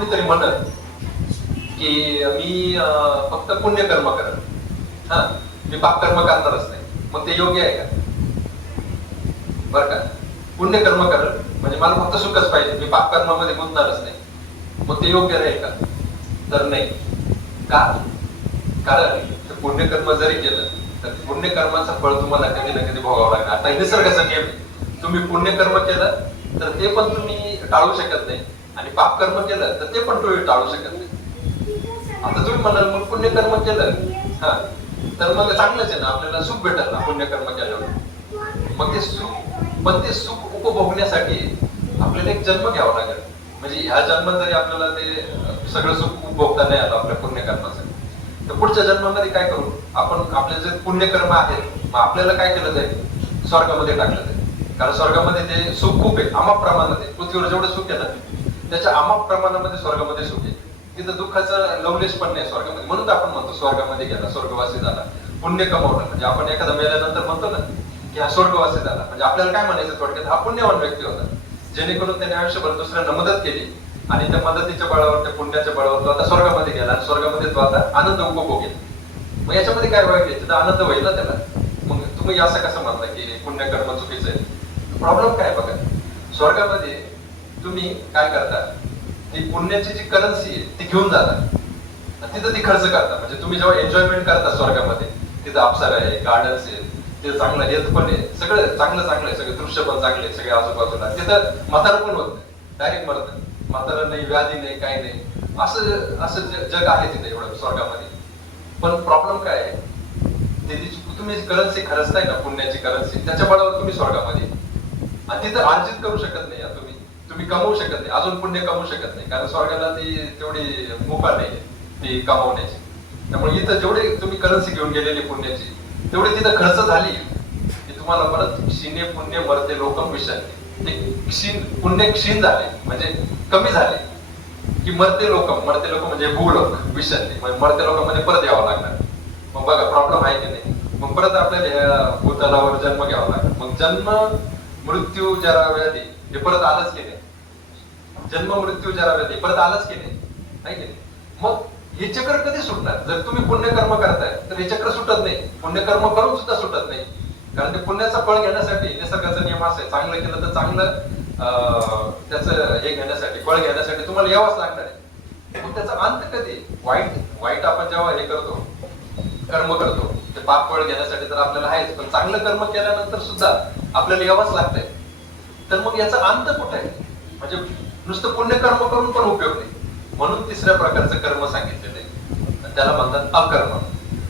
कुणीतरी म्हणत की मी फक्त पुण्यकर्म करत, हा मी पापकर्म करणारच नाही, मग ते योग्य आहे का? बर का, पुण्यकर्म करत म्हणजे मला फक्त सुखच पाहिजे, मी पापकर्मामध्ये गुंतणारच नाही, मग ते योग्य राहील का? तर नाही. का? कारण पुण्यकर्म जरी केलं तर पुण्यकर्माचं फळ तुम्हाला कधी ना कधी भोगावं लागणार. आता निसर्गाचा नियम आहे, तुम्ही पुण्यकर्म केलं तर ते पण तुम्ही टाळू शकत नाही, आणि पापकर्म केलं तर ते पण तुम्ही टाळू शकत नाही. आता तुम्ही म्हणाल मग पुण्यकर्म केलं, हा तर मग चांगलंच आहे ना, आपल्याला सुख भेटल ना पुण्यकर्म केल्यावर. मग ते सुख, पण ते सुख उपभोगण्यासाठी आपल्याला एक जन्म घ्यावा लागेल. म्हणजे ह्या जन्मात जरी आपल्याला ते सगळं सुख उपभोगता नाही आलं आपल्या पुण्यकर्माचं, तर पुढच्या जन्मामध्ये काय करू आपण, आपले जे पुण्यकर्म आहेत मग आपल्याला काय केलं जाईल, स्वर्गामध्ये टाकलं जाईल. कारण स्वर्गामध्ये ते सुख खूप आहे, अमाप प्रमाणात आहे. पृथ्वीवर जेवढं सुख आहे ना त्याच्या अमाप प्रमाणामध्ये स्वर्गामध्ये सुख आहे. तिथं दुःखाचं लवलेश पण नाही स्वर्गामध्ये. म्हणून आपण म्हणतो स्वर्गामध्ये गेला, स्वर्गवासी झाला, पुण्य कमवलं. म्हणजे आपण एखादा मेल्यानंतर म्हणतो ना की हा स्वर्गवासी झाला, म्हणजे आपल्याला काय म्हणायचं थोडक्यात, हा पुण्यवान व्यक्ती होता, जेणेकरून त्याने आयुष्यभर दुसऱ्यांना मदत केली आणि त्या मदतीच्या बळावर, त्या पुण्याच्या बळावर तो आता स्वर्गामध्ये गेला आणि स्वर्गामध्ये तो आता आनंद उपभोगेल. मग याच्यामध्ये काय वाईट आहे, तिथं आनंद होईल ना त्याला. मग तुम्ही असं कसं म्हणता की पुण्यकर्म चुकीचं आहे? प्रॉब्लेम काय बघा, स्वर्गामध्ये तुम्ही काय करता, ती पुण्याची जी करन्सी आहे ती घेऊन जाता, तिथं ती खर्च करता. म्हणजे तुम्ही जेव्हा एन्जॉयमेंट करता स्वर्गामध्ये, तिथं अप्सरा आहे, गार्डन्स आहे, ते चांगलं हेल्थ पण आहे, सगळं चांगलं आहे, सगळे दृश्य पण चांगले, सगळे आजूबाजूला. तिथं म्हातारं पण होत नाही, डायरेक्ट मरत, म्हातारं नाही, व्याधी नाही, काय नाही, असं असं जग आहे तिथे एवढं स्वर्गामध्ये. पण प्रॉब्लेम काय आहे, तुम्ही करन्सी खर्चताय ना, पुण्याची करन्सी, त्याच्या बळावर तुम्ही स्वर्गामध्ये, आणि तिथं अर्जित करू शकत नाही तुम्ही, तुम्ही कमवू शकत नाही, अजून पुण्य कमवू शकत नाही, कारण स्वर्गाला ती तेवढी मुभा नाही ती कमवण्याची. त्यामुळे इथं जेवढे तुम्ही करन्सी घेऊन गेलेली पुण्याची, तेवढी तिथं खर्च झाली की तुम्हाला परत क्षीणे पुण्य मरते लोकम विषांती, ते क्षीण पुण्य क्षीण झाले म्हणजे कमी झाले की मरते लोक म्हणजे भूलोक विषांती, म्हणजे मरते लोकांमध्ये परत यावं लागणार. मग बघा प्रॉब्लेम आहे की नाही. मग परत आपल्याला भूतलावर जन्म घ्यावा लागणार. मग जन्म मृत्यू जरा व्याधी हे परत आलंच की नाही, जन्म मृत्यू जरा व्याधी परत आलंच की नाही की नाही. मग हे चक्र कधी सुटणार? जर तुम्ही पुण्यकर्म करताय तर हे चक्र सुटत नाही, पुण्यकर्म करून सुद्धा सुटत नाही. कारण ते पुण्याचं फळ घेण्यासाठी निसर्गाचा नियम असा आहे, चांगलं केलं तर चांगलं त्याचं हे घेण्यासाठी, फळ घेण्यासाठी तुम्हाला यावंच लागणार आहे. मग त्याचा अंत कधी? वाईट आपण जेव्हा हे करतो, कर्म करतो, ते पाप फळ घेण्यासाठी तर आपल्याला आहेच, पण चांगलं कर्म केल्यानंतर सुद्धा आपल्याला यावंच लागतंय. तर मग याचा अंत कुठे आहे? म्हणजे नुसतं पुण्यकर्म करून पण उपयोग नाही. म्हणून तिसऱ्या प्रकारचं कर्म सांगितलेलं आहे, त्याला म्हणतात अकर्म.